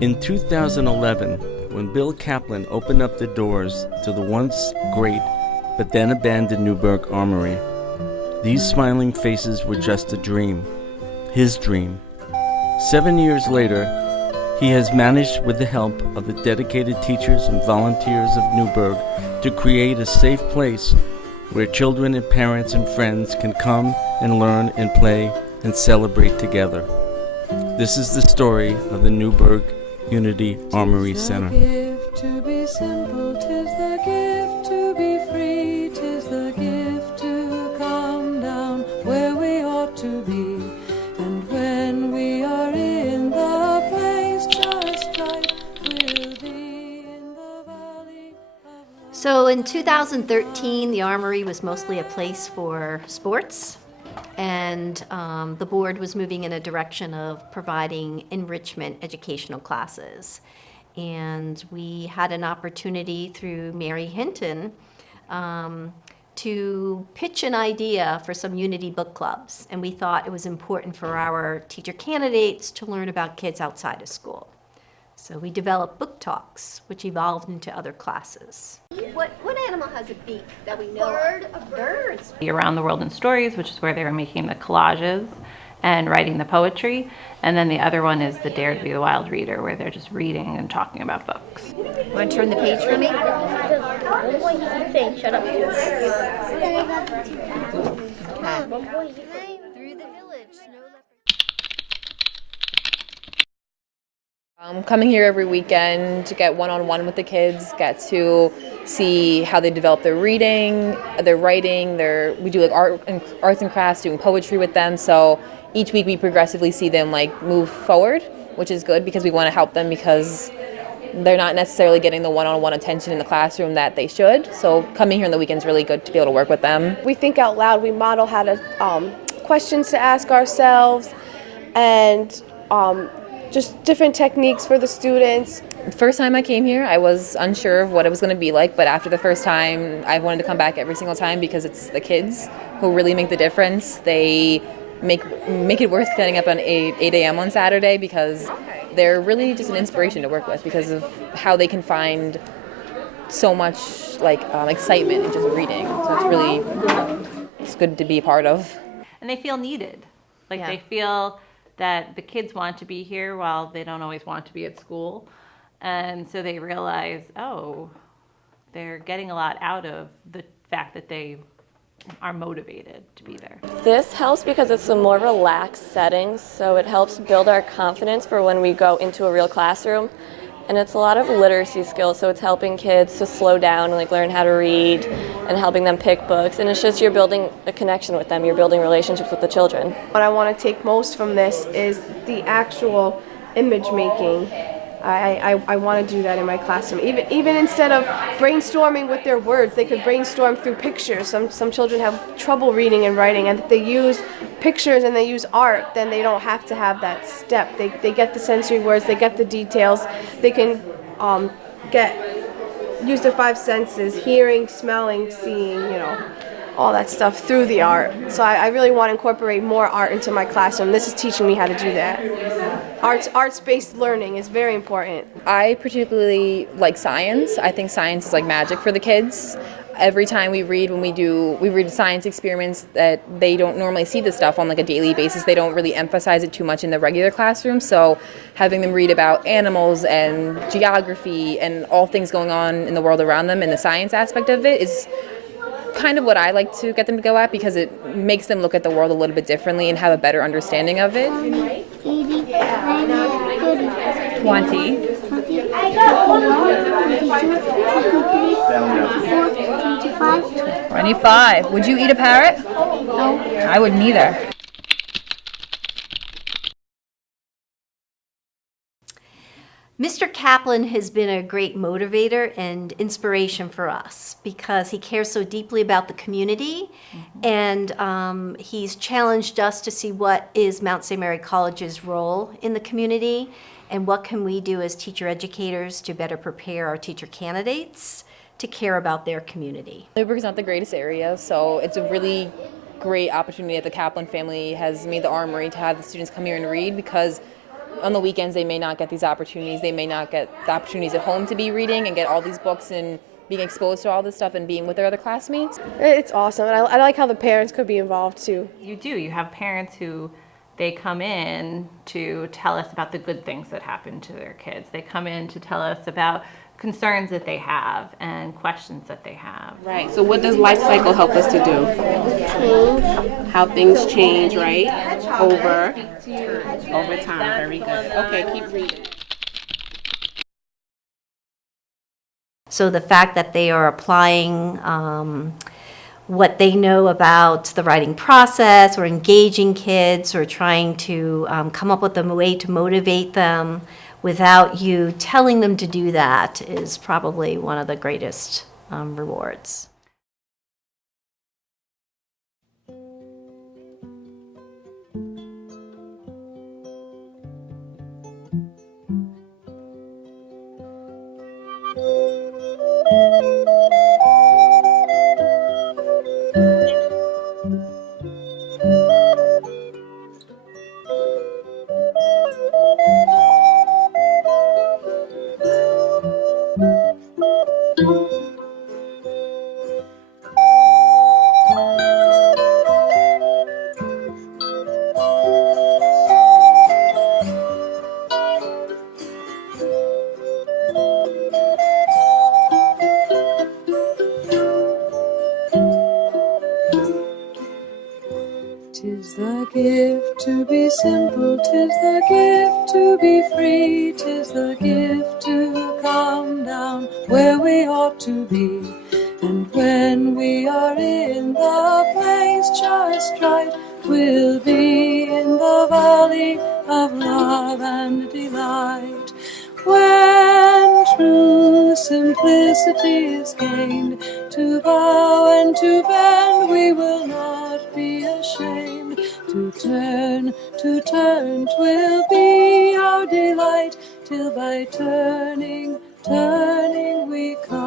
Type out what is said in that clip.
In 2011, when Bill Kaplan opened up the doors to the once great but then abandoned Newburgh Armory, these smiling faces were just a dream, his dream. 7 years later, he has managed, with the help of the dedicated teachers and volunteers of Newburgh, to create a safe place where children and parents and friends can come and learn and play and celebrate together. This is the story of the Newburgh Unity Armory Center. To be simple, 'tis the gift to be free, 'tis the gift to come down where we ought to be. And when we are in the place just right, we'll be in the valley of life. So in 2013, the Armory was mostly a place for sports, and the board was moving in a direction of providing enrichment educational classes. And we had an opportunity through Mary Hinton to pitch an idea for some Unity book clubs. And we thought it was important for our teacher candidates to learn about kids outside of school. So we developed book talks, which evolved into other classes. What animal has a beak that we know? Birds. Around the World in Stories, which is where they were making the collages and writing the poetry. And then the other one is the Dare to be the Wild Reader, where they're just reading and talking about books. Want to turn the page for me? Shut up. Through the village, snow leopard. Coming here every weekend to get one-on-one with the kids, get to see how they develop their reading, their writing, we do like arts and crafts, doing poetry with them. So each week we progressively see them like move forward, which is good because we want to help them because they're not necessarily getting the one-on-one attention in the classroom that they should. So coming here on the weekend is really good to be able to work with them. We think out loud. We model how to questions to ask ourselves, and just different techniques for the students. The first time I came here, I was unsure of what it was going to be like, but after the first time, I wanted to come back every single time because it's the kids who really make the difference. They make it worth getting up at 8 a.m. on Saturday because they're really just an inspiration to work with because of how they can find so much excitement in just reading. So it's good to be a part of. And they feel needed. They feel that the kids want to be here while they don't always want to be at school. And so they realize, they're getting a lot out of the fact that they are motivated to be there. This helps because it's a more relaxed setting, so it helps build our confidence for when we go into a real classroom. And it's a lot of literacy skills, so it's helping kids to slow down and learn how to read and helping them pick books. And it's just you're building a connection with them, you're building relationships with the children. What I want to take most from this is the actual image making. I want to do that in my classroom. Even instead of brainstorming with their words, they could brainstorm through pictures. Some children have trouble reading and writing, and if they use pictures and they use art, then they don't have to have that step. They get the sensory words, they get the details, they can use their five senses, hearing, smelling, seeing, all that stuff through the art. So I really want to incorporate more art into my classroom. This is teaching me how to do that. Arts-based learning is very important. I particularly like science. I think science is like magic for the kids. Every time we read science experiments that they don't normally see this stuff on a daily basis. They don't really emphasize it too much in the regular classroom. So having them read about animals and geography and all things going on in the world around them and the science aspect of it is kind of what I like to get them to go at because it makes them look at the world a little bit differently and have a better understanding of it. 80, 20. 25. Would you eat a parrot? No. I would neither. Mr. Kaplan has been a great motivator and inspiration for us because he cares so deeply about the community, and he's challenged us to see what is Mount St. Mary College's role in the community and what can we do as teacher educators to better prepare our teacher candidates to care about their community. Newburgh's not the greatest area, so it's a really great opportunity that the Kaplan family has made the Armory to have the students come here and read because on the weekends they may not get these opportunities. They may not get the opportunities at home to be reading and get all these books and being exposed to all this stuff and being with their other classmates. It's awesome, and I like how the parents could be involved too. You do. You have parents who they come in to tell us about the good things that happen to their kids. They come in to tell us about concerns that they have and questions that they have. Right. So what does life cycle help us to do? Change. How things change, right? Over time. Very good. Okay, keep reading. So the fact that they are applying what they know about the writing process, or engaging kids, or trying to come up with a way to motivate them without you telling them to do that is probably one of the greatest rewards. Tis the gift to be simple, tis the gift to be free, tis the gift to come down where we ought to be. And when we are in the place just right, we'll be in the valley of love and delight. When true simplicity is gained, to bow and to bend we will not be ashamed. To turn, 'twill be our delight, till by turning we come.